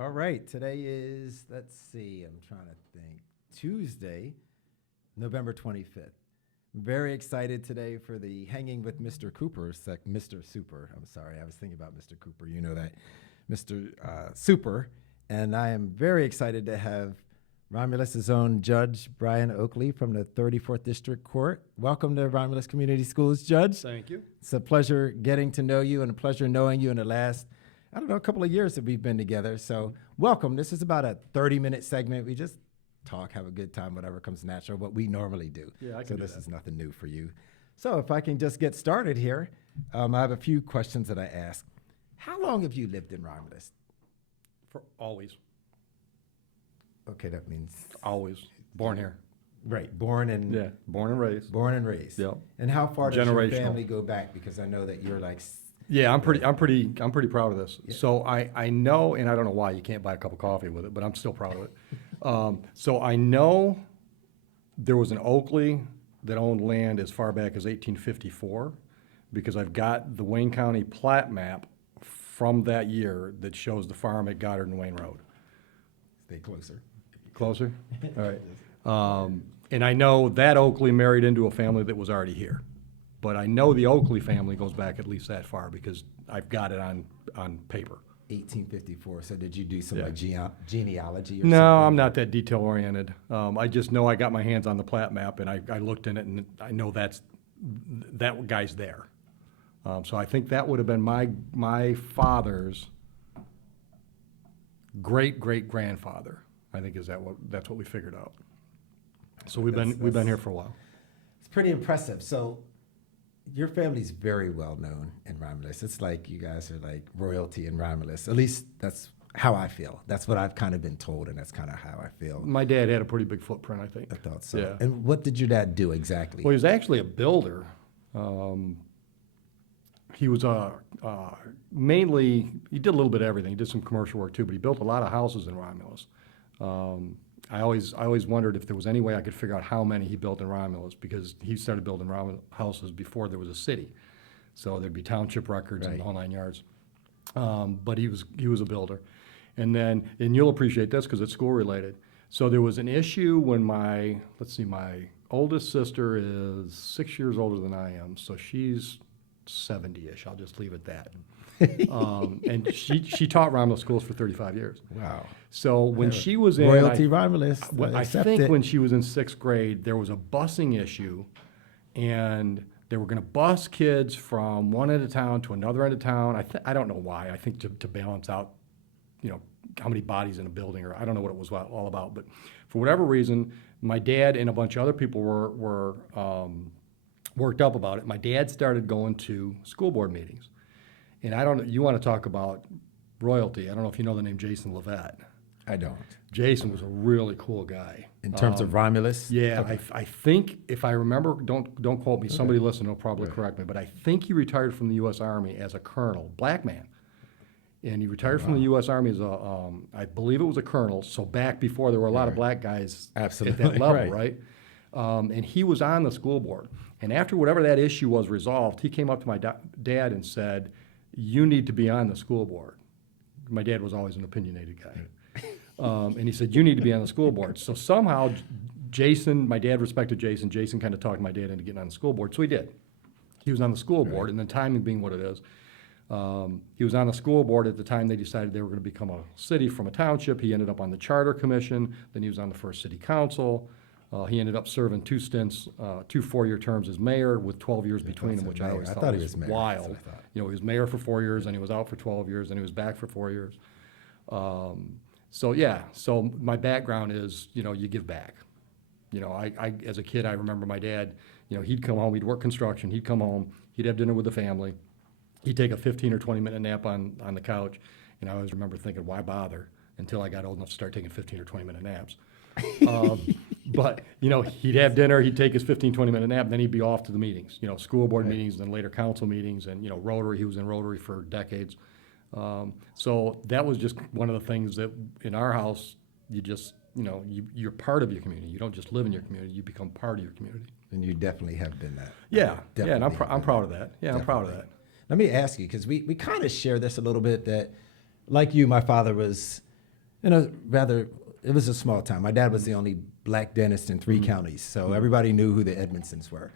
All right, today is, let's see, I'm trying to think, Tuesday, November 25th. I'm very excited today for the Hanging with Mr. Cooper, Mr. Super. I'm sorry, I was thinking about Mr. Cooper, you know that, Mr. Super. And I am very excited to have Romulus's own Judge Brian Oakley from the 34th District Court. Welcome to Romulus Community Schools, Judge. Thank you. It's a pleasure getting to know you and a pleasure knowing you in the last, I don't know, a couple of years that we've been together. So welcome. This is about a 30-minute segment. We just talk, have a good time, whatever comes natural, what we normally do. Yeah, I can so do this that. is nothing new for you. So if I can just get started here, I have a few questions that I ask. How long have you lived in Romulus? For always. Okay, that means Always. Born here. right, born and Yeah. Born and raised. born and raised. Yep. And how far does your Generational. family go back? Because I know that you're like Yeah, I'm pretty proud of this. Yeah. So I know, and I don't know why you can't buy a cup of coffee with it, but I'm still proud of it. So I know there was an Oakley that owned land as far back as 1854, because I've got the Wayne County plat map from that year that shows the farm at Goddard and Wayne Road. stay closer. Closer? All right. And I know that Oakley married into a family that was already here. But I know the Oakley family goes back at least that far because I've got it on paper. 1854. So did you do some Yeah. like genealogy or No, something? I'm not that detail oriented. I just know I got my hands on the plat map and I looked in it and I know that guy's there. So I think that would have been my father's great-great-grandfather. I think that's what we figured out. So we've been here for a while. It's pretty impressive. So your family's very well known in Romulus. It's like you guys are like royalty in Romulus. At least that's how I feel. That's what I've kind of been told, and that's kind of how I feel. My dad had a pretty big footprint, I think. I thought so. Yeah. And what did your dad do exactly? Well, he was actually a builder. He was mainly, he did a little bit of everything. He did some commercial work too, but he built a lot of houses in Romulus. I always wondered if there was any way I could figure out how many he built in Romulus, because he started building houses before there was a city. So there'd be township records and the whole 9 yards. But he was a builder. And you'll appreciate this because it's school related. So there was an issue when my oldest sister is 6 years older than I am. So she's 70-ish. I'll just leave it at that. And she taught Romulus schools for 35 years. Wow. So when she was in Royalty Romulus. I think when she was in sixth grade, there was a busing issue, and they were going to bus kids from one end of town to another end of town. I don't know why. I think to balance out, how many bodies in a building, or I don't know what it was all about. But for whatever reason, my dad and a bunch of other people were worked up about it. My dad started going to school board meetings, and I don't know. You want to talk about royalty? I don't know if you know the name Jason Levette. I don't. Jason was a really cool guy. In terms of Romulus? Yeah, Okay. I think, if I remember, don't quote me, somebody listening will probably correct me, but I think he retired from the U.S. Army as a colonel, black man. And he retired from the U.S. Army as I believe it was a colonel, so back before there were a lot of black guys Absolutely, at that level, right. And he was on the school board. And after whatever that issue was resolved, he came up to my dad and said, "You need to be on the school board." My dad was always an opinionated guy. And he said, "You need to be on the school board." So somehow, my dad respected Jason. Jason kind of talked my dad into getting on the school board. So he did. He was on the school board, and then timing being what it is, he was on the school board at the time they decided they were going to become a city from a township. He ended up on the charter commission. Then he was on the first city council. He ended up serving 2 stints, 2 four-year terms as mayor with 12 years between them, which I always thought he was was mayor. wild. That's what I thought. He was mayor for 4 years, and he was out for 12 years, and he was back for 4 years. So my background is, you give back. I as a kid, I remember my dad, he'd come home, he'd work construction, he'd come home, he'd have dinner with the family, he'd take a 15 or 20-minute nap on the couch, and I always remember thinking, why bother, until I got old enough to start taking 15 or 20-minute naps. But, he'd have dinner, he'd take his 15, 20-minute nap, and then he'd be off to the meetings, school board meetings, then later council meetings, and, Rotary. He was in Rotary for decades. So that was just one of the things that in our house, you just, you're part of your community. You don't just live in your community, you become part of your community. And you definitely have been that. Yeah, and I'm Definitely. proud of that. Yeah, I'm proud of that. Let me ask you, because we kind of share this a little bit, that like you, my father was in a rather, it was a small town. My dad was the only black dentist in 3 counties, so everybody knew who the Edmondsons were.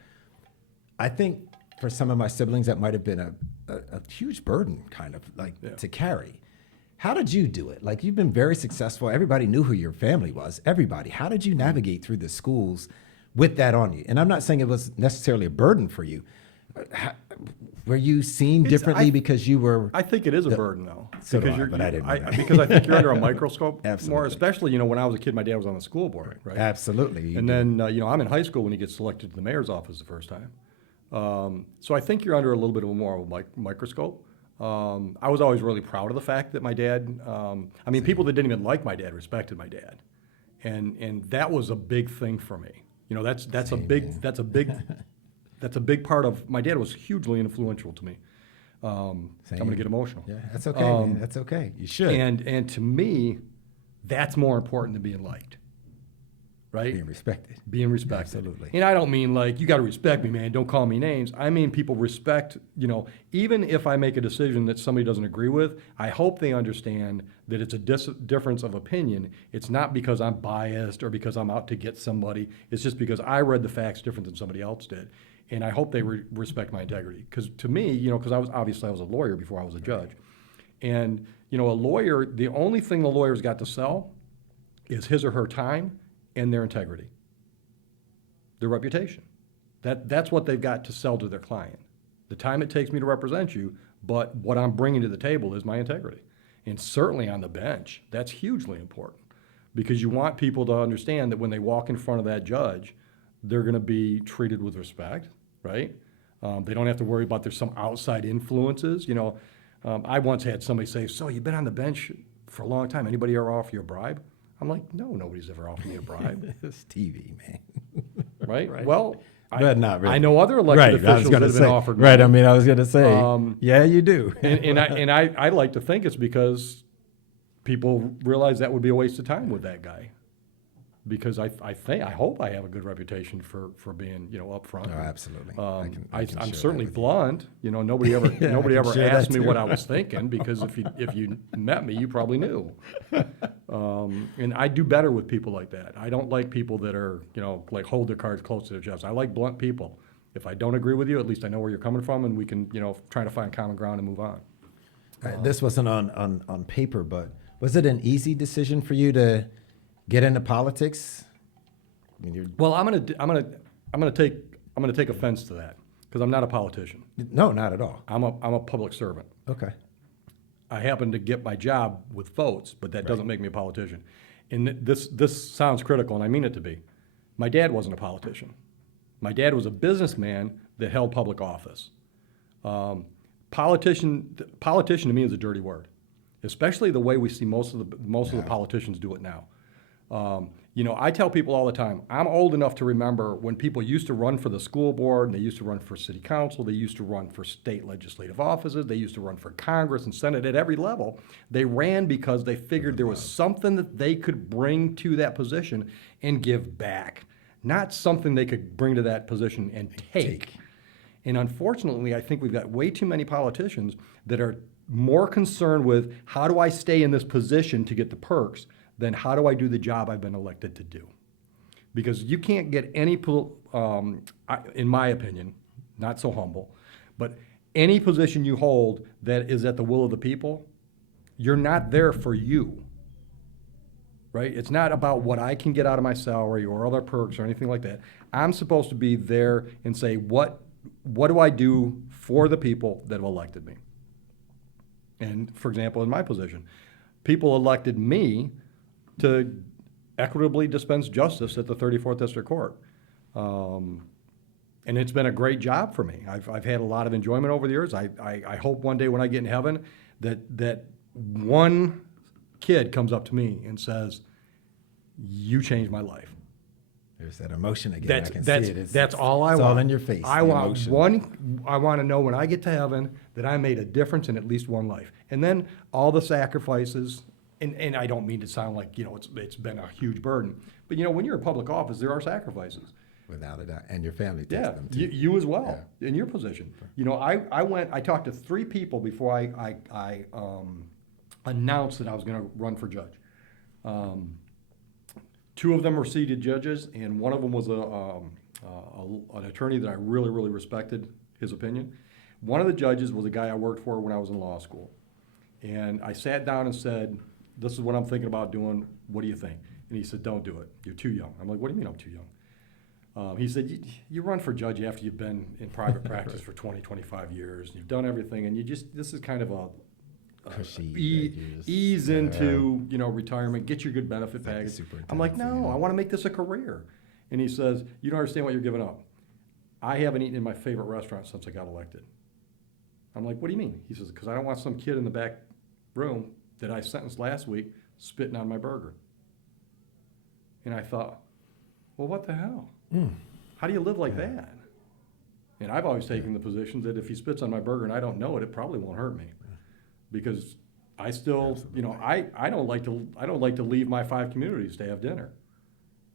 I think for some of my siblings, that might have been a huge burden, kind of like to carry. How did you do it? Like, you've been very successful. Everybody knew who your family was. Everybody. How did you navigate through the schools with that on you? And I'm not saying it was necessarily a burden for you. Were you seen differently because you were? I think it is a burden, though. So because do I, but I didn't know that. because I think you're under a microscope Absolutely. more, especially, when I was a kid, my dad was on the school board, right? Absolutely. And then, I'm in high school when he gets selected to the mayor's office the first time. So I think you're under a little bit of a more of a microscope. I was always really proud of the fact that my dad, people that didn't even like my dad respected my dad. And that was a big thing for me. That's a big part of, my dad was hugely influential to me. I'm going to get emotional. Yeah, that's okay, man. That's okay. You should. And to me, that's more important than being liked. Right? Being respected. Being respected. Absolutely. And I don't mean like, you got to respect me, man, don't call me names. I mean, people respect, even if I make a decision that somebody doesn't agree with, I hope they understand that it's a difference of opinion. It's not because I'm biased or because I'm out to get somebody. It's just because I read the facts different than somebody else did. And I hope they respect my integrity. Because to me, because I was a lawyer before I was a judge. And, a lawyer, the only thing the lawyer's got to sell is his or her time and their integrity, their reputation. That's what they've got to sell to their client. The time it takes me to represent you, but what I'm bringing to the table is my integrity. And certainly on the bench, that's hugely important, because you want people to understand that when they walk in front of that judge, they're going to be treated with respect, right? They don't have to worry about there's some outside influences. I once had somebody say, "So you've been on the bench for a long time. Anybody ever offer you a bribe?" I'm like, "No, nobody's ever offered me a bribe." It's TV, man. Right? Well, But not really. I know other elected officials that have been offered money. Right, I was going to say, yeah, you do. and I like to think it's because people realize that would be a waste of time with that guy. Because I hope I have a good reputation for being, upfront. Oh, absolutely. I'm share certainly that with you. blunt. Nobody ever share asked that me too. what I was thinking, because if you met me, you probably knew. And I do better with people like that. I don't like people that are, like hold their cards close to their chest. I like blunt people. If I don't agree with you, at least I know where you're coming from, and we can, try to find common ground and move on. This wasn't on paper, but was it an easy decision for you to get into politics? I mean, Well, I'm gonna take offense to that, because I'm not a politician. no, not at all. I'm a public servant. Okay. I happen to get my job with votes, but that doesn't make me a politician. And this sounds critical, and I mean it to be. My dad wasn't a politician. My dad was a businessman that held public office. Politician to me is a dirty word, especially the way we see most of the politicians do it now. I tell people all the time, I'm old enough to remember when people used to run for the school board, and they used to run for city council, they used to run for state legislative offices, they used to run for Congress and Senate at every level. They ran because they figured there was something that they could bring to that position and give back, not something they could bring to that position and take. And unfortunately, I think we've got way too many politicians that are more concerned with, how do I stay in this position to get the perks, than how do I do the job I've been elected to do. Because you can't get any, in my opinion, not so humble, but any position you hold that is at the will of the people, you're not there for you, right? It's not about what I can get out of my salary or other perks or anything like that. I'm supposed to be there and say, what do I do for the people that have elected me? And for example, in my position, people elected me to equitably dispense justice at the 34th District Court. And it's been a great job for me. I've had a lot of enjoyment over the years. I hope one day when I get in heaven that one kid comes up to me and says, "You changed my life." There's that emotion again. I can see it. That's all I want. It's all in your face. I the want emotion. I want to know when I get to heaven that I made a difference in at least one life. And then all the sacrifices, and I don't mean to sound like, it's been a huge burden, but when you're in public office, there are sacrifices. Without a doubt. And your family takes Yeah, them too. you as well, in your position. I talked to 3 people before I announced that I was going to run for judge. Two of them were seated judges, and one of them was an attorney that I really, really respected his opinion. One of the judges was a guy I worked for when I was in law school. And I sat down and said, this is what I'm thinking about doing. What do you think? And he said, don't do it. You're too young. I'm like, what do you mean I'm too young? He said, you run for judge after you've been in private practice for 20, 25 years. And you've done everything. And this is kind of ease into, retirement, get your good benefit package. I'm like, no, I want to make this a career. And he says, you don't understand what you're giving up. I haven't eaten in my favorite restaurant since I got elected. I'm like, what do you mean? He says, because I don't want some kid in the back room that I sentenced last week spitting on my burger. And I thought, well, what the hell? How do you live like that? And I've always taken the position that if he spits on my burger and I don't know it, it probably won't hurt me. Because I still, I don't like to leave my 5 communities to have dinner,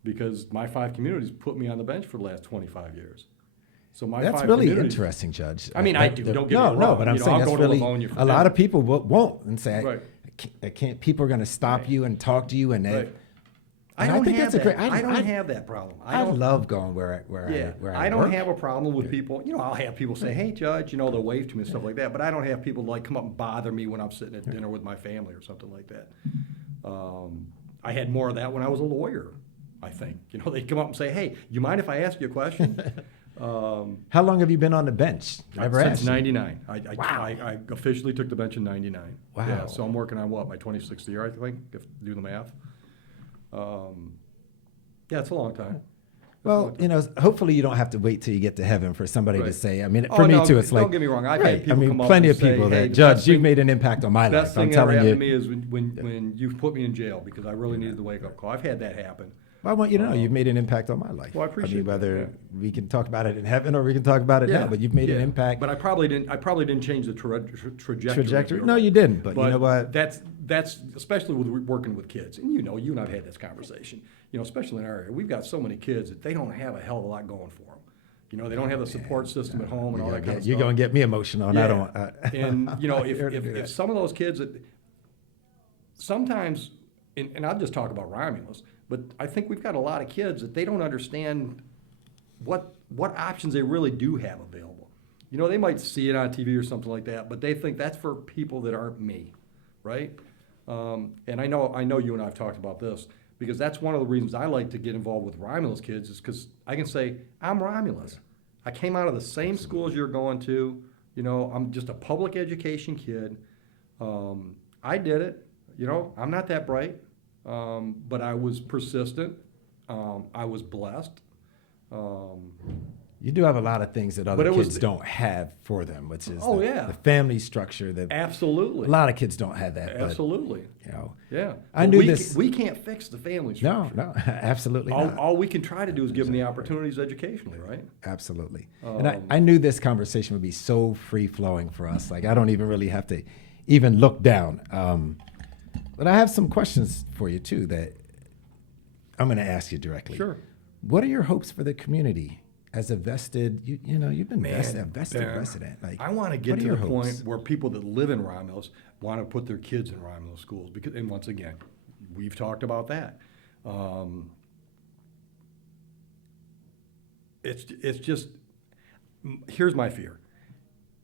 because my 5 communities put me on the bench for the last 25 years. So that's really interesting, Judge. I mean, I do. Don't get me wrong. No, but I'm saying that's really a lot of people won't and say, right. I can't. People are going to stop you and talk to you, and right. I don't have that. I don't have that problem. I love going where I don't have a problem with people. I'll have people say, "Hey, Judge," they'll wave to me and stuff like that. But I don't have people come up and bother me when I'm sitting at dinner with my family or something like that. I had more of that when I was a lawyer. I think they'd come up and say, "Hey, you mind if I ask you a question?" How long have you been on the bench? Since '99. I officially took the bench in '99. Wow. Yeah, so I'm working on my 26th year, I think, if do the math. Yeah, it's a long time. Well, hopefully you don't have to wait till you get to heaven for somebody to say. I mean, no, too, it's like. Don't get me wrong. I've had people come up plenty and of people say, that, Judge, you've made an impact on my life. Best thing I'm that ever telling happened you. to me is when you put me in jail because I really needed the wake-up call. I've had that happen. Well, I want you to know you've made an impact on my life. Well, I appreciate whether we can talk about it in heaven or we can talk about it now, but you've made an impact. But I probably didn't change the trajectory. No, you didn't. But you know what? That's especially with working with kids, and you and I've had this conversation. Especially in our area, we've got so many kids that they don't have a hell of a lot going for them. They don't have the support system at home and all that kind of stuff. You're going to get me emotional, and I don't. And if some of those kids that sometimes, and I'll just talk about Romulus, but I think we've got a lot of kids that they don't understand what options they really do have available. They might see it on TV or something like that, but they think that's for people that aren't me, right? And I know you and I have talked about this, because that's one of the reasons I like to get involved with Romulus kids, is because I can say, I'm Romulus. I came out of the same school as you're going to. I'm just a public education kid. I did it. I'm not that bright, but I was persistent. I was blessed. You do have a lot of things that other kids don't have for them, which is the family structure. Absolutely. A lot of kids don't have that. Absolutely. But, I knew this. We can't fix the family structure. No, absolutely not. All we can try to do is give them the opportunities educationally, right? Absolutely. And I knew this conversation would be so free-flowing for us. Like, I don't even really have to even look down. But I have some questions for you, too, that I'm going to ask you directly. Sure. What are your hopes for the community? As a vested, you've been vested resident. Like, I want to get to the point where people that live in Romulus want to put their kids in Romulus schools, because, and once again, we've talked about that. It's just, here's my fear.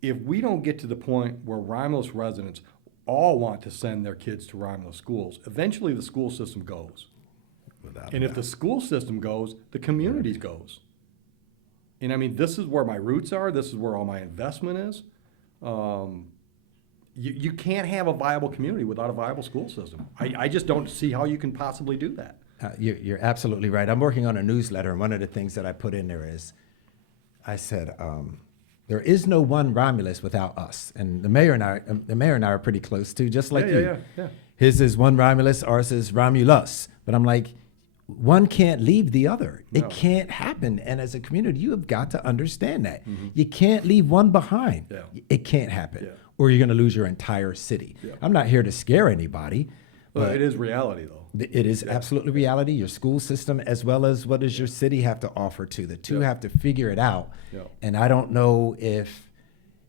If we don't get to the point where Romulus residents all want to send their kids to Romulus schools, eventually the school system goes. And if the school system goes, the community goes. And I mean, this is where my roots are. This is where all my investment is. You can't have a viable community without a viable school system. I just don't see how you can possibly do that. You're absolutely right. I'm working on a newsletter, and one of the things that I put in there is, I said, there is no one Romulus without us. And the mayor and I are pretty close too, just like you. Yeah. His is one Romulus, ours is Romulus. But I'm like, one can't leave the other. No. It can't happen. And as a community, you have got to understand that. Mm-hmm. You can't leave one behind. Yeah. It can't happen. Yeah. Or you're going to lose your entire city. Yeah. I'm not here to scare anybody. Well, it is reality, though. It is absolutely reality. Your school system, as well as what does your city have to offer to. The two have to figure it out. Yeah. And I don't know if,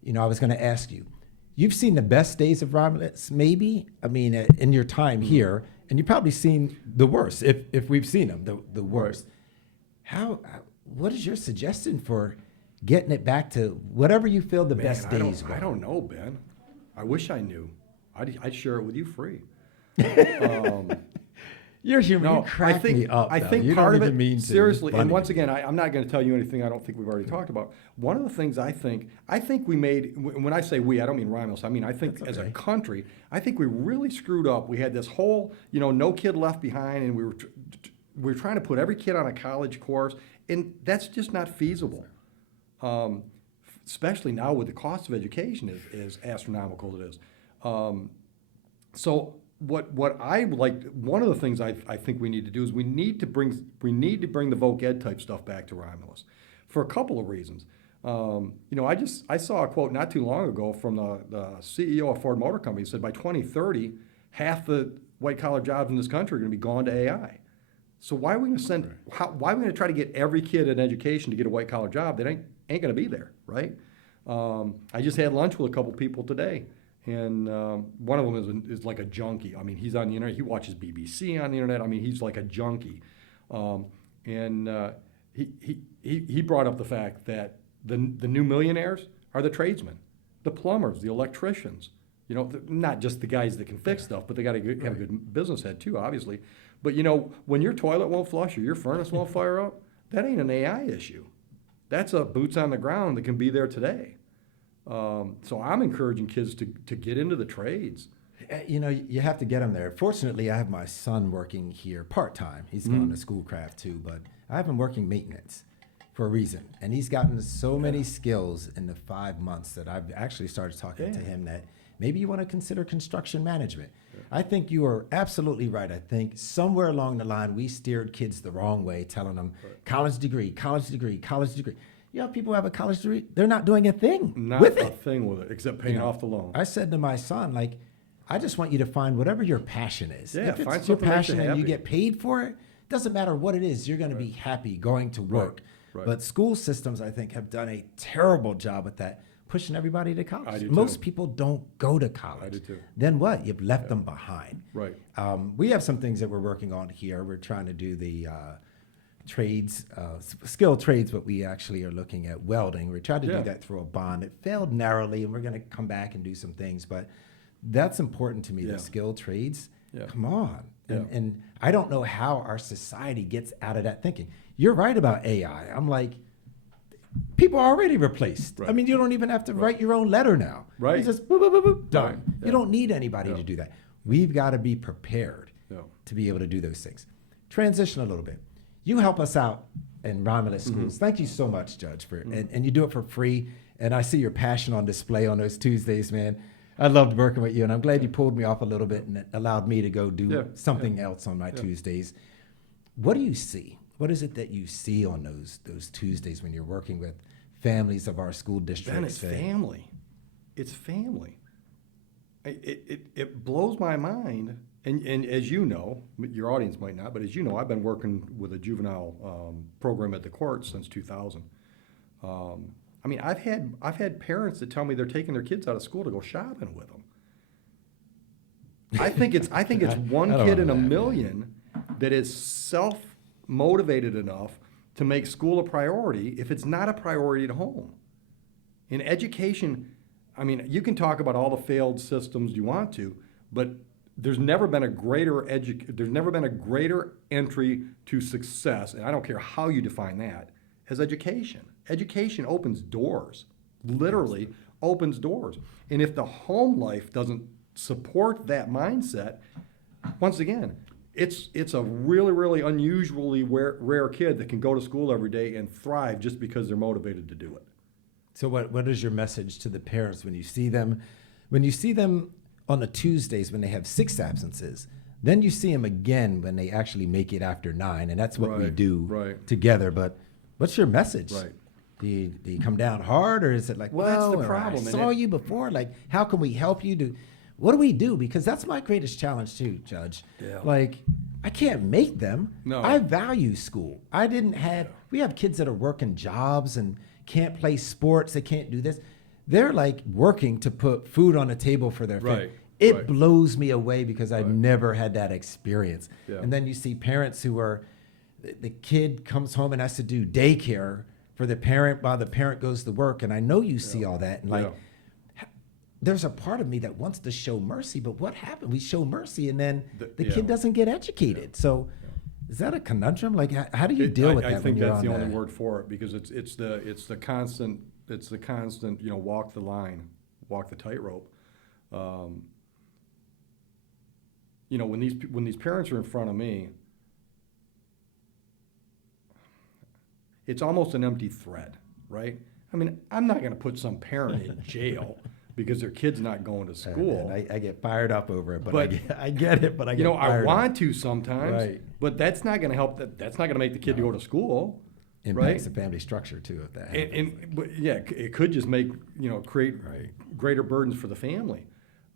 I was going to ask you, you've seen the best days of Romulus, maybe? I mean, in your time here, and you've probably seen the worst, if we've seen them, the worst. What is your suggestion for getting it back to whatever you feel the best days were? I don't know, Ben. I wish I knew. I'd share it with you free. You're human. No, You crack me up. I though. think You part don't of even it, mean to. seriously, Funny and once to me. again, I'm not going to tell you anything I don't think we've already talked about. One of the things I think we made, when I say we, I don't mean Ramos, I mean I think That's as a okay. country, I think we really screwed up. We had this whole, no kid left behind, and we were trying to put every kid on a college course, and that's just not feasible. Especially now with the cost of education is astronomical it is. So what I like, one of the things I think we need to do is we need to bring the voc ed type stuff back to Romulus for a couple of reasons. I saw a quote not too long ago from the CEO of Ford Motor Company. He said by 2030, half the white collar jobs in this country are going to be gone to AI. So why are we going to why are we going to try to get every kid an education to get a white collar job that ain't going to be there, right? I just had lunch with a couple people today. And one of them is like a junkie. I mean, he's on the internet. He watches BBC on the internet. I mean, he's like a junkie. He brought up the fact that the new millionaires are the tradesmen, the plumbers, the electricians. Not just the guys that can fix stuff, but they got to have a good business head too, obviously. But when your toilet won't flush or your furnace won't fire up, that ain't an AI issue. That's a boots on the ground that can be there today. So I'm encouraging kids to get into the trades. You have to get them there. Fortunately, I have my son working here part-time. He's going to Schoolcraft too, but I have him working maintenance for a reason. And he's gotten so many skills in the 5 months that I've actually started talking to him that maybe you want to consider construction management. I think you are absolutely right. I think somewhere along the line, we steered kids the wrong way, telling them college degree, college degree, college degree. People who have a college degree, they're not doing a thing with it. Thing with it, except paying off the loan. I said to my son, I just want you to find whatever your passion is. Yeah, if find it's your something that makes you passion and you happy. get paid for it, doesn't matter what it is, you're going to be happy going to work. Right. But school systems, I think, have done a terrible job at that, pushing everybody to college. I do Most too. people don't go to college. I do too. Then what? You've left them behind. Right. We have some things that we're working on here. We're trying to do the trades, skilled trades, but we actually are looking at welding. We tried to do that through a bond. It failed narrowly, and we're going to come back and do some things. But that's important to me, the skilled trades. Yeah. Come on. Yeah. And I don't know how our society gets out of that thinking. You're right about AI. I'm like, people are already replaced. Right. I mean, you don't even have to write your own letter now. Right. You just boop, boop, boop, boop, done. Right. You don't need anybody Yeah. to do that. We've got to be prepared Yeah. to be able to do those things. Transition a little bit. You help us out in Romulus schools. Thank you so much, Judge, and you do it for free. And I see your passion on display on those Tuesdays, man. I loved working with you, and I'm glad you pulled me off a little bit and it allowed me to go do something else on my Tuesdays. What do you see? What is it that you see on those Tuesdays when you're working with families of our school districts? Ben, it's family. It's family. It blows my mind. And as you know, your audience might not, but as you know, I've been working with a juvenile program at the court since 2000. I mean, I've had parents that tell me they're taking their kids out of school to go shopping with them. I think it's one I don't kid know in a that, million that is self-motivated enough to make school a priority if it's not a priority at home. In education, I mean, you can talk about all the failed systems you want to, but there's never been a greater entry to success, and I don't care how you define that, as education. Education opens doors, literally opens doors. And if the home life doesn't support that mindset, once again, it's a really, really unusually rare kid that can go to school every day and thrive just because they're motivated to do it. So what is your message to the parents when you see them? When you see them on the Tuesdays when they have 6 absences, then you see them again when they actually make it after 9, and that's what we do together. But what's your message? Right. Do you come down hard, or is it like, Well, that's the or problem, I and saw you before. Like, how can we help you? What do we do? Because that's my greatest challenge too, Judge. Yeah. Like, I can't make them. No. I value school. We have kids that are working jobs and can't play sports. They can't do this. They're like working to put food on the table for their family. Right. It Right. blows me away because I've Right. never had that experience. Yeah. And then you see parents who are, the kid comes home and has to do daycare for the parent while the parent goes to work. And I know you see all that. And like, there's a part of me that wants to show mercy, but what happened? We show mercy and then the kid doesn't get educated. So is that a conundrum? Like, how do you deal with that? I think when you're that's the on only word for it, because it's the constant, walk the line, walk the tightrope. When these parents are in front of me, it's almost an empty threat, right? I mean, I'm not going to put some parent in jail because their kid's not going to school. I get fired up over it, but But, I get it. But I get I fired up. want to sometimes, Right. but that's not going to help. That's not going to make the kid go to school, Impacts right? the family structure too if that happens. But it could just make create Right. greater burdens for the family.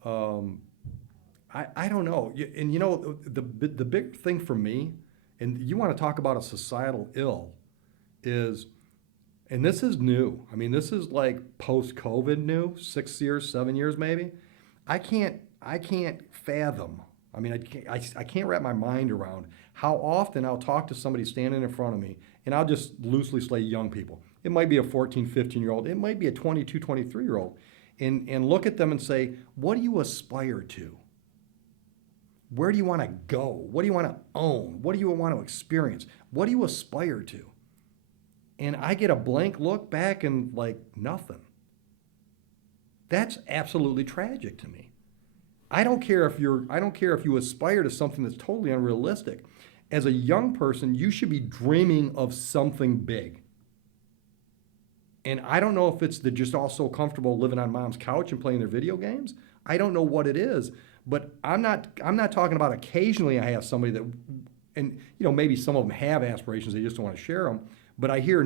I don't know, and the big thing for me, and you want to talk about a societal ill, is, and this is new. I mean, this is like post-COVID new, 6 years, 7 years maybe. I can't fathom. I mean, I can't wrap my mind around how often I'll talk to somebody standing in front of me, and I'll just loosely say young people. It might be a 14, 15-year-old. It might be a 22, 23-year-old. And look at them and say, what do you aspire to? Where do you want to go? What do you want to own? What do you want to experience? What do you aspire to? And I get a blank look back and like nothing. That's absolutely tragic to me. I don't care if you aspire to something that's totally unrealistic. As a young person, you should be dreaming of something big. And I don't know if it's they're just all so comfortable living on mom's couch and playing their video games. I don't know what it is, but I'm not talking about occasionally I have somebody that, and maybe some of them have aspirations, they just don't want to share them. But I hear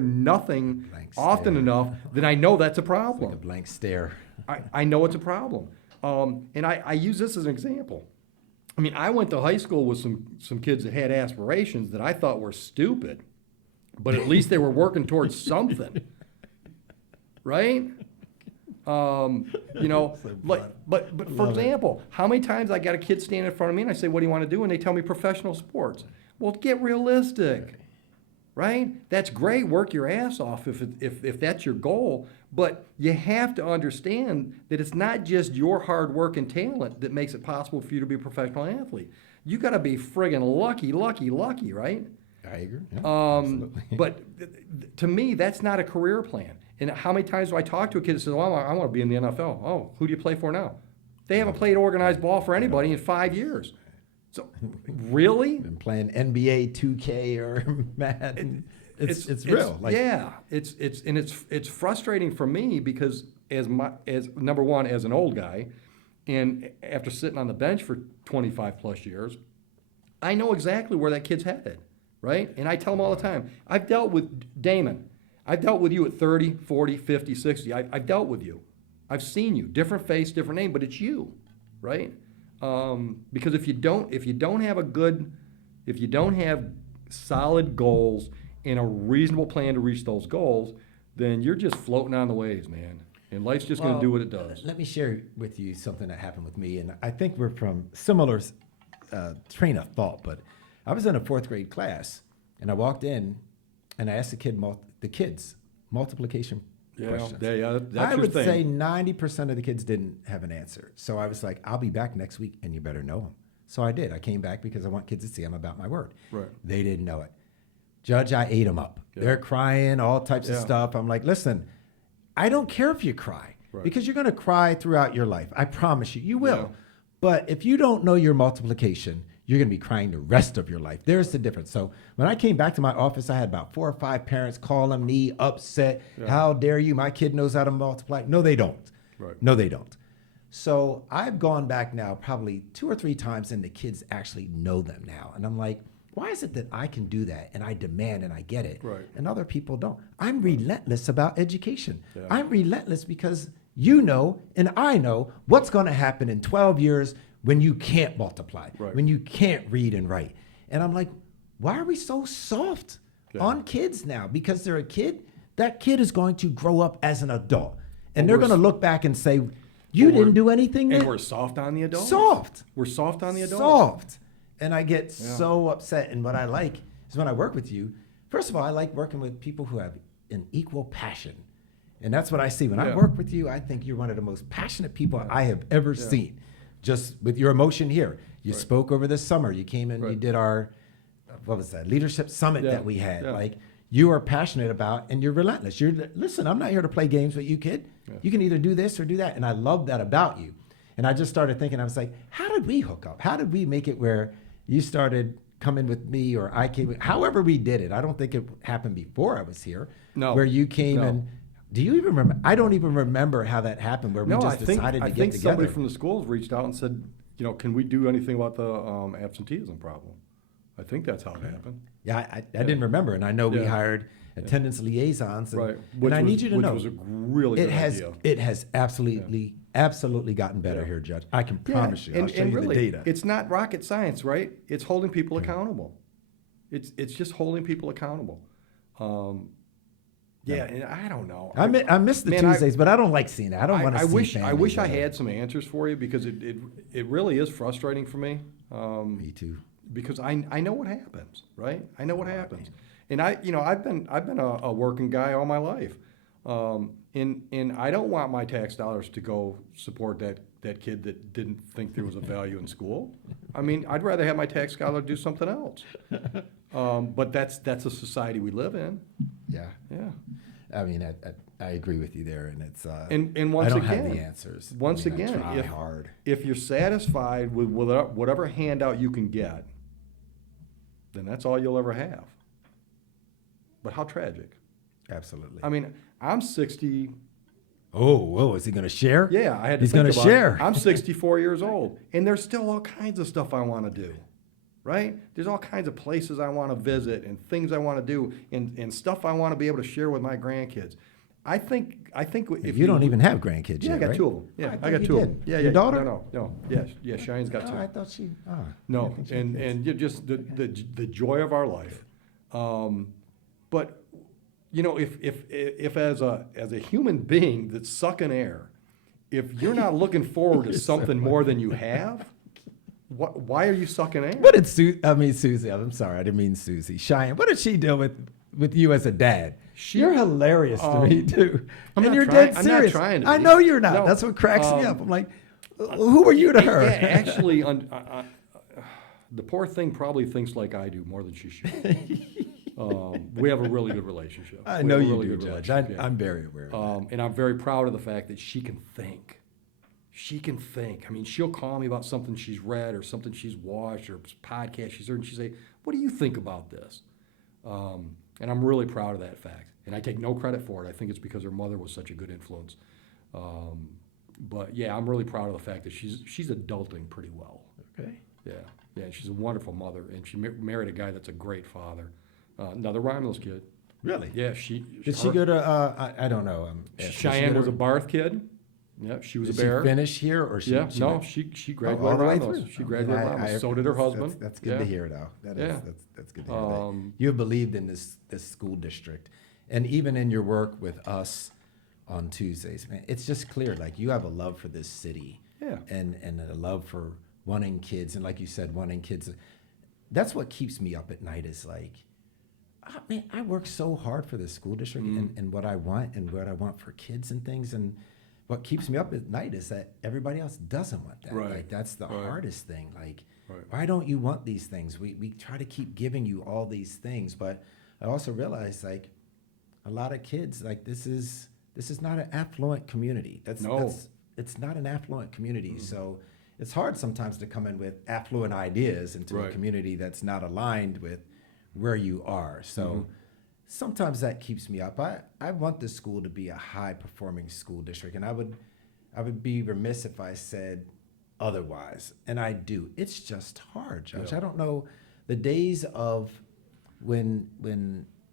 nothing often enough that I know that's a problem. Like a blank stare. I know it's a problem. And I use this as an example. I mean, I went to high school with some kids that had aspirations that I thought were stupid, but at least they were working towards something, right? But for example, how many times I got a kid standing in front of me and I say, "What do you want to do?" and they tell me professional sports. Well, get realistic, right? That's great. Work your ass off if that's your goal, but you have to understand that it's not just your hard work and talent that makes it possible for you to be a professional athlete. You got to be friggin' lucky, right? I agree. Yeah, absolutely. But to me, that's not a career plan. And how many times do I talk to a kid that says, "Oh, I want to be in the NFL." Oh, who do you play for now? They haven't played organized ball for anybody in 5 years. So, really? Been playing NBA 2K or Madden. It's real. It's frustrating for me because as number one, as an old guy, and after sitting on the bench for 25 plus years, I know exactly where that kid's headed, right? And I tell him all the time, I've dealt with Damon. I've dealt with you at 30, 40, 50, 60. I've dealt with you. I've seen you. Different face, different name, but it's you, right? Because if you don't have solid goals and a reasonable plan to reach those goals, then you're just floating on the waves, man. And life's just going to do what it does. Let me share with you something that happened with me, and I think we're from similar train of thought. But I was in a 4th grade class, and I walked in, and I asked the kids multiplication questions. That's I your would thing. say 90% of the kids didn't have an answer. So I was like, I'll be back next week, and you better know them. So I did. I came back because I want kids to see I'm about my word. Right. They didn't know it. Judge, I ate them up. Yeah. They're crying, all types of Yeah. stuff. I'm like, listen, I don't care if you cry because you're going to cry throughout your life. I promise you, you will. Yeah. But if you don't know your multiplication, you're going to be crying the rest of your life. There's the difference. So when I came back to my office, I had about 4 or 5 parents calling me upset. Yeah. How dare you? My kid knows how to multiply. No, they don't. Right. No, they don't. So I've gone back now probably 2 or 3 times and the kids actually know them now. And I'm like, why is it that I can do that and I demand and I get it Right. and other people don't? I'm relentless about education. Yeah. I'm relentless because you know and I know what's going to happen in 12 years when you can't multiply, Right. when you can't read and write. And I'm like, why are we so soft on kids now? Because they're a kid, that kid is going to grow up as an adult. And they're going to look back and say, You But we're- didn't do anything. And that- we're soft on the adults. soft. We're soft on the adults. Soft. And I get Yeah. so upset. And what I like is when I work with you, first of all, I like working with people who have an equal passion. And that's what I see. When I Yeah. work with you, I think you're one of the most passionate people I have ever Yeah. seen. Just with your emotion here. You Right. spoke over this summer. You came in, you Right. did our, what was that, leadership summit Yeah. that we had. Yeah. Like, you are passionate about, and you're relentless. Listen, I'm not here to play games with you, kid. Yeah. You can either do this or do that. And I love that about you. And I just started thinking, I was like, how did we hook up? How did we make it where you started coming with me or I came, however we did it. I don't think it happened before I was here. No. Where you came No. and, do you even remember? I don't even remember how that happened, where we No, just decided to I get think together. somebody from the schools reached out and said, can we do anything about the absenteeism problem? I think that's how it happened. Yeah, I didn't remember. And I know we Yeah. hired attendance liaisons. And, Right. and I need you to know. Which was a really it good has idea. it has absolutely gotten better Yeah. here, Judge. I can Yeah, promise you. I'll show you really, the data. it's not rocket science, right? It's holding people accountable. It's just holding people accountable. Yeah, and I don't know. I miss the Man, Tuesdays, but I don't like seeing it. I don't want to I see wish I families wish I that are- had some answers for you because it really is frustrating for me. Me too. Because I know what happens, right? I know what happens, and I've been a working guy all my life, and I don't want my tax dollars to go support that kid that didn't think there was a value in school. I mean, I'd rather have my tax dollar do something else. But that's a society we live in. Yeah. Yeah. I mean, I agree with you there, and it's And once I don't again, have the answers. once I mean, again, I try hard. if you're satisfied with whatever handout you can get, then that's all you'll ever have. But how tragic. Absolutely. I mean, I'm 60. Whoa, is he going to share? Yeah, I had to He's think gonna about share. it. I'm 64 years old, and there's still all kinds of stuff I want to do, right? There's all kinds of places I want to visit and things I want to do and stuff I want to be able to share with my grandkids. I think if you don't even have grandkids Yeah, yet, I got right? 2 of them. Yeah, I I thought got you 2 of did. them. Yeah, Your yeah. daughter? No. Yeah, Cheyenne's got 2. Oh, I thought she. No, I think she had kids. and you just the joy of our life. But if as a human being that's sucking air, if you're not looking forward to something more than you have, why are you sucking air? What did Susie? I'm sorry, I didn't mean Susie. Cheyenne. What did she do with you as a dad? You're hilarious to me too, I'm and not you're trying- dead I'm not serious. trying to I be. know you're not. No, That's what cracks me up. I'm like, who are you to her? Yeah, actually, the poor thing probably thinks like I do more than she should. We have a really good relationship. I We know have a you really do, good Judge. relationship, yeah. I'm very aware of that. And I'm very proud of the fact that she can think. She can think. I mean, she'll call me about something she's read or something she's watched or podcast she's heard, and she'll say, "What do you think about this?" And I'm really proud of that fact. And I take no credit for it. I think it's because her mother was such a good influence. But yeah, I'm really proud of the fact that she's adulting pretty well. Okay. Yeah, she's a wonderful mother, and she married a guy that's a great father. Another Romulus kid. Really? Yeah, Did she go to? I don't know. Did she Cheyenne go was to- a Barth kid. Yeah, she was Did a bear. she finish here, or Yeah, she no, went- she Oh, graduated all the way Romulus. through. She Okay. graduated Romulus. So did her husband. That's good to Yeah. hear, though. Yeah. That's good to hear. That Um, you have believed in this school district, and even in your work with us on Tuesdays, man, it's just clear. Like, you have a love for this city, Yeah. and a love for wanting kids, and like you said, wanting kids. That's what keeps me up at night. Is like, man, I work so hard for this school district and what I want for kids and things. And what keeps me up at night is that everybody else doesn't want that. Right. Like, that's the Right. hardest thing. Like, Right. why don't you want these things? We try to keep giving you all these things, but I also realize, like, a lot of kids, like, this is not an affluent community. It's not an affluent community. So it's hard sometimes to come in with affluent ideas into a Right. community that's not aligned with where you are. So sometimes that keeps me up. I want this school to be a high-performing school district, and I would be remiss if I said otherwise, and I do. It's just hard, Judge. Yeah. I don't know the days of when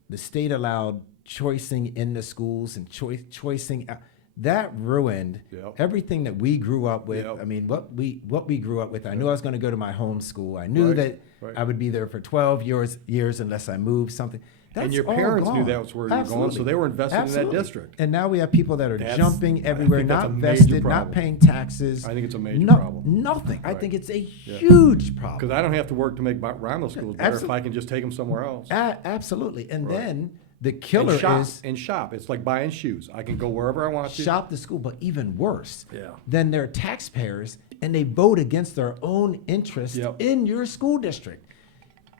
the state allowed choicing in the schools and choicing out. that ruined Yep. everything that we grew up with. Yep. I mean, what we grew up with. I knew I was going to go to my home school. I knew Right, that right. I would be there for 12 years unless I moved something. That's And your all parents knew gone. that was where you were going, so Absolutely. they were invested in Absolutely. that district. And now we have people that are That's- jumping I everywhere, think that's not a major vested, problem. not paying taxes. I think it's a major no, problem. Nothing. I Right. think it's a huge problem. Because I don't have to work to make my Romulus schools better if Absolutely. I can just take them somewhere else. Absolutely. And Right. then the killer And shop. It's like buying shoes. I can go wherever I want to. shop the school, but even worse, Yeah. then they're taxpayers and they vote against their own interest Yep. in your school district.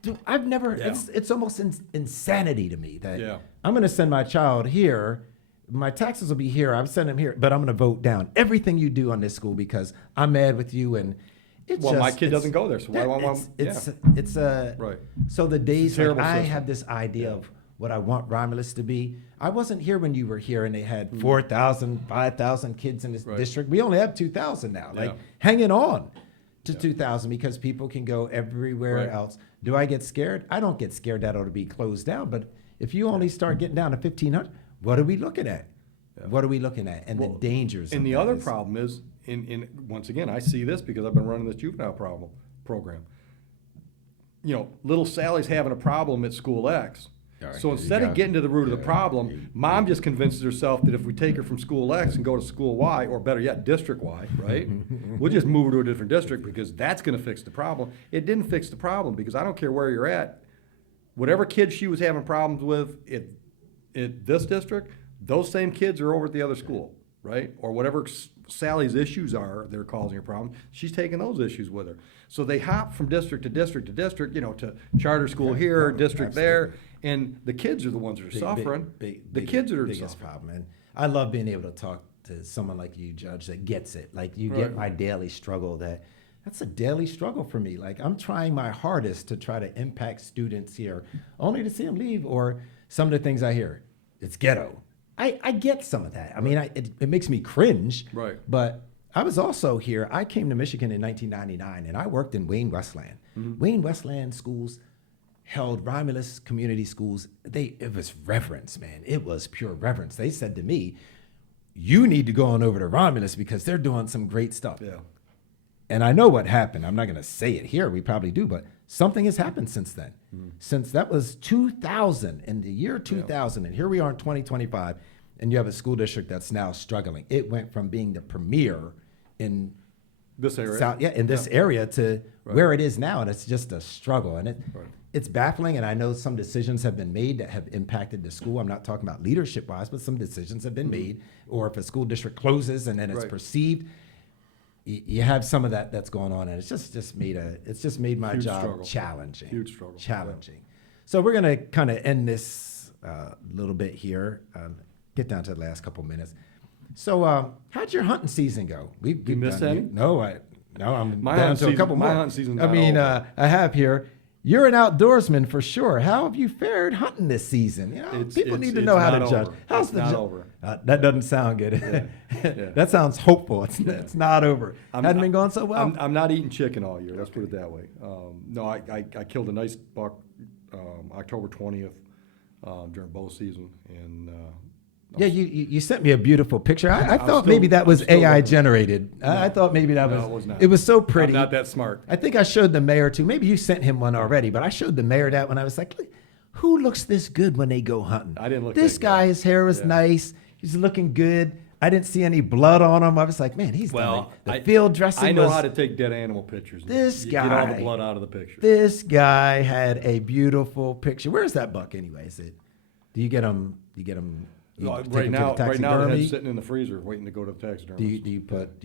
Dude, I've never, Yeah. it's almost insanity to me that Yeah. I'm going to send my child here. My taxes will be here. I'm sending him here, but I'm going to vote down everything you do on this school because I'm mad with you. And it's Well, just, my kid it's- doesn't go there, so why do I want? it's a Right. So the days like terrible I system. have this idea Yeah. of what I want Romulus to be. I wasn't here when you were here and they had Mm. 4,000, 5,000 kids in this Right. district. We only have 2,000 now, like Yeah. hanging on to Yeah. 2,000 because people can go everywhere Right. else. Do I get scared? I don't get scared that it'll be closed down, but if you only start getting down to 1,500, what are we looking at? Yeah. What are we looking at? And Well, the dangers. And of the that other is- problem is, once again, I see this because I've been running this juvenile program. You know, little Sally's having a problem at school X. All right, So you instead of got- getting to the root of the yeah, problem, mom just convinces herself that if we take her from school X and go to school Y, or better yet, district Y, right? We'll just move her to a different district because that's gonna fix the problem. It didn't fix the problem because I don't care where you're at. Whatever kids she was having problems with at this district, those same kids are over at the other school, right? Or whatever Sally's issues are, they're causing her problem, she's taking those issues with her. So they hop from district to district to district, you know, to charter school here, no, district there, absolutely. and the kids are the ones that are suffering. The kids are biggest suffering. problem. And I love being able to talk to someone like you, Judge, that gets it. Like you Right. get my daily struggle. That's a daily struggle for me. Like I'm trying my hardest to try to impact students here, only to see them leave. Or some of the things I hear, it's ghetto. I get some of that. I mean, it makes me cringe. Right. But I was also here. I came to Michigan in 1999, and I worked in Wayne Westland. Wayne Westland schools held Romulus community schools. It was reverence, man. It was pure reverence. They said to me, "You need to go on over to Romulus because they're doing some great stuff." Yeah. And I know what happened. I'm not going to say it here. We probably do, but something has happened since then. Since that was 2000, in the year 2000, and here we are in 2025, and you have a school district that's now struggling. It went from being the premier in This area. in this area to where it is now, and it's just a struggle. And Right. it's baffling. And I know some decisions have been made that have impacted the school. I'm not talking about leadership wise, but some decisions have been made. Or if a school district closes and then it's Right. perceived, you have some of that's going on, and it's just made my Huge job struggle. challenging. Huge struggle. Challenging. So we're gonna kind of end this little bit here. Get down to the last couple minutes. So how'd your hunting season go? We've missed done- any? No, I'm My down hunting to a season- couple my more. hunting season's I not mean, over. I have here. You're an outdoorsman for sure. How have you fared hunting this season? You know, people need to know how to not judge. over. How's It's the not ju- over. That doesn't sound good. Yeah. That sounds hopeful. It's not over. Hadn't been going so well. I'm not eating chicken all year. Let's put it that way. No, I killed a nice buck October 20th during bow season, and Yeah, you sent me a beautiful picture. I I'm thought still- maybe that was I'm still AI looking. generated. I thought maybe that No, was. it was not. It was so pretty. I'm not that smart. I think I showed the mayor too. Maybe you sent him one already, but I showed the mayor that when I was like, "Look, who looks this good when they go hunting?" I didn't look This that good. guy, his hair was Yeah. nice. He's looking good. I didn't see any blood on him. I was like, man, he's done it. The field dressing I know was. how to take dead animal pictures. This You get all guy- the blood out of the picture. This guy had a beautiful picture. Where's that buck anyway? Is it? Do you get him? You No, take him right to now, the right now, the taxidermy? head's sitting in the freezer waiting to go to the taxidermist. Do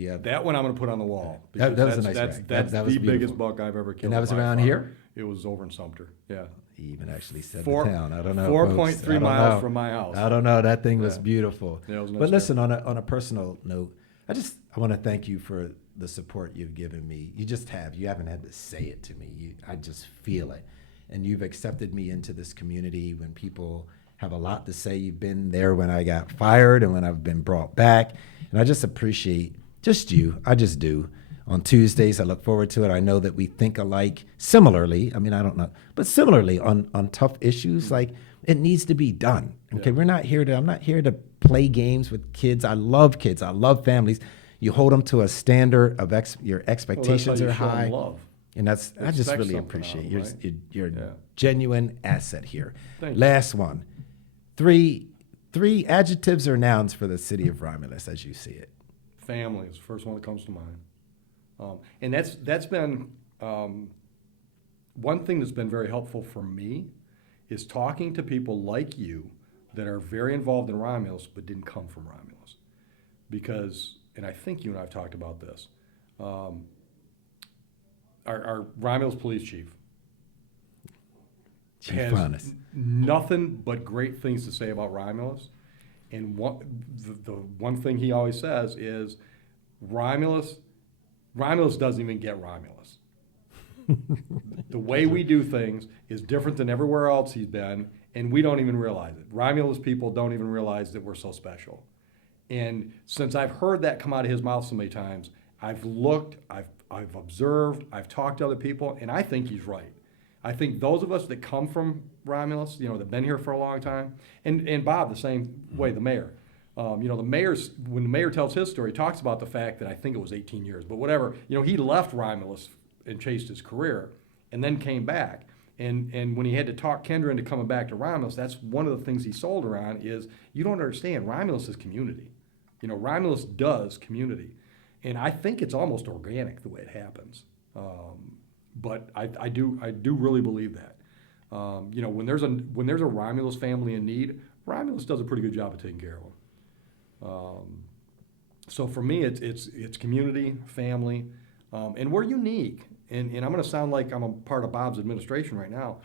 you have That one I'm gonna put on the wall. That because was a that's- nice That's, rag. that's That was the beautiful. biggest buck I've ever killed. that was by around far. here? It was over in Sumter, yeah. He even actually said Four- the town. I don't know. 4.3 folks. I don't miles know. from my house. I don't know. That thing was Yeah. beautiful. Yeah, it was a nice But listen, on a personal note, I want to thank you for the support you've given me. You just have. You haven't had to say it to me. I just feel it. And you've accepted me into this community when people have a lot to say. You've been there when I got fired and when I've been brought back. And I just appreciate just you. I just do. On Tuesdays, I look forward to it. I know that we think alike similarly. I mean, I don't know, but similarly on tough issues. Like It needs to be done. Okay, Yeah. I'm not here to play games with kids. I love kids. I love families. You hold them to a standard of your Well, that's how expectations you are show 'em high. love. And I just Expect really something out appreciate of 'em, you're, right? you're a Yeah. genuine asset here. Thank you. Last one. Three adjectives or nouns for the city of Romulus as you see it. Family is the first one that comes to mind. And that's been one thing that's been very helpful for me is talking to people like you that are very involved in Romulus but didn't come from Romulus. Because, and I think you and I have talked about this, our Romulus police chief Chief has Honest. nothing but great things to say about Romulus. And the one thing he always says is Romulus doesn't even get Romulus. The way we do things is different than everywhere else he's been, and we don't even realize it. Romulus people don't even realize that we're so special. And since I've heard that come out of his mouth so many times, I've looked, I've observed, I've talked to other people, and I think he's right. I think those of us that come from Romulus, that've been here for a long time, and Bob the same way, the mayor. The when the mayor tells his story, he talks about the fact that I think it was 18 years, but whatever, he left Romulus and chased his career and then came back. And when he had to talk Kendra into coming back to Romulus, that's one of the things he sold her on is, you don't understand, Romulus is community. Romulus does community. And I think it's almost organic the way it happens. But I do really believe that. When there's a Romulus family in need, Romulus does a pretty good job of taking care of them. So for me, it's community, family, and we're unique. And I'm going to sound like I'm a part of Bob's administration right now,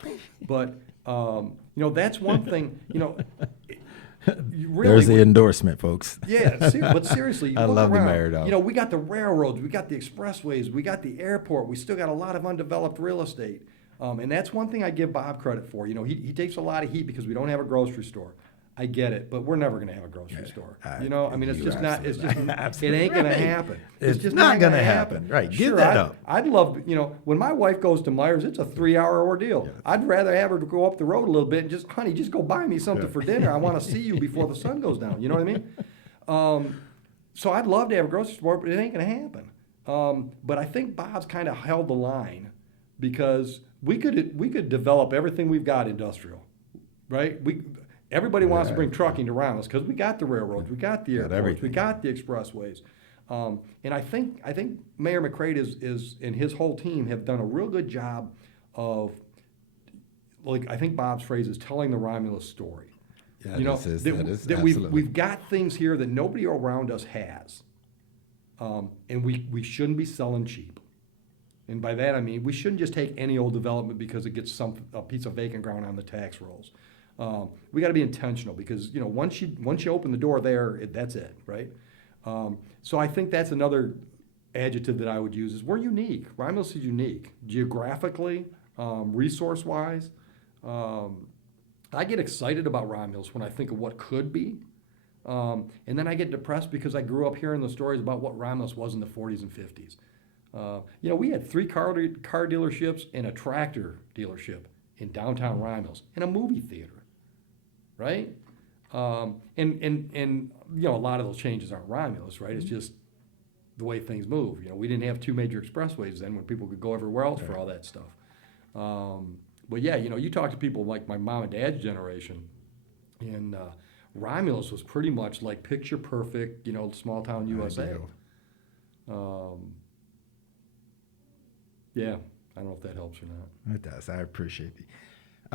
but that's one thing. Really, There's the endorsement, folks. yeah, but seriously, you I look love the around, mayor, though. we got the railroads, we got the expressways, we got the airport, we still got a lot of undeveloped real estate. And that's one thing I give Bob credit for. He takes a lot of heat because we don't have a grocery store. I get it, but we're never going to have a grocery store. It's you're just not. It's just absolutely it ain't going right. to happen. It's just not going gonna to happen. Right, give Sure, that up. I'd love, when my wife goes to Myers, it's a 3-hour ordeal. Yes. I'd rather have her to go up the road a little bit and just, honey, just go buy me something for dinner. I want to see you before the sun goes down. You know what I mean? So I'd love to have a grocery store, but it ain't going to happen. But I think Bob's kind of held the line because we could develop everything we've got industrial, right? Everybody wants to bring trucking to Romulus because we got the railroads, we got the airports, everything. we got the expressways. And I think Mayor McCrate is and his whole team have done a real good job of, like I think Bob's phrase is telling the Romulus story. Yeah, that absolutely. we've got things here that nobody around us has, and we shouldn't be selling cheap. And by that I mean we shouldn't just take any old development because it gets a piece of vacant ground on the tax rolls. We got to be intentional because once you open the door there, that's it, right? So I think that's another adjective that I would use is we're unique. Romulus is unique geographically, resource-wise. I get excited about Romulus when I think of what could be, and then I get depressed because I grew up hearing the stories about what Romulus was in the 40s and 50s. We had 3 car dealerships and a tractor dealership in downtown Romulus and a movie theater. Right? And a lot of those changes aren't Romulus, right? It's just the way things move. We didn't have 2 major expressways then when people could go everywhere else for all that stuff. But yeah, you talk to people like my mom and dad's generation, and Romulus was pretty much like picture perfect, small town USA. Yeah, I don't know if that helps or not. It does. I appreciate it.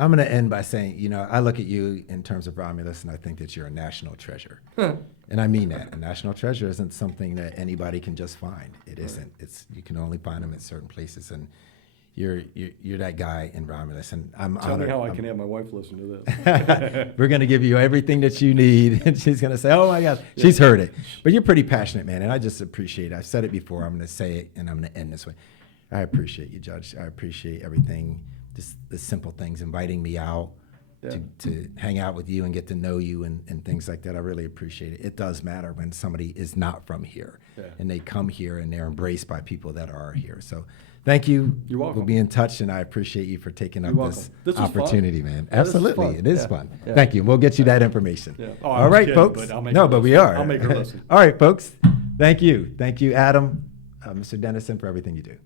I'm going to end by saying, I look at you in terms of Romulus, and I think that you're a national treasure. And I mean that. A national treasure isn't something that anybody can just find. It isn't. You can only find them at certain places, and you're that guy in Romulus. And I'm Tell honored. me how I can have my wife listen to this. We're going to give you everything that you need, and she's going to say, "Oh my God, she's heard it." But you're pretty passionate, man, and I just appreciate it. I've said it before. I'm going to say it, and I'm going to end this way. I appreciate you, Judge. I appreciate everything. Just the simple things, inviting me out, Yeah. to hang out with you and get to know you and things like that. I really appreciate it. It does matter when somebody is not from here Yeah. and they come here and they're embraced by people that are here. So thank you. You're welcome. We'll be in touch, and I appreciate you for taking up You're this welcome. This was fun. opportunity, man. Yeah, this is Absolutely. fun. It is Yeah. fun. Yeah. Thank you. We'll get you that information. Yeah. Oh, I All was right, kidding, folks. but I'll make No, her but we listen. are. I'll make her listen. All right, folks. Thank you. Thank you, Adam, Mr. Dennison, for everything you do.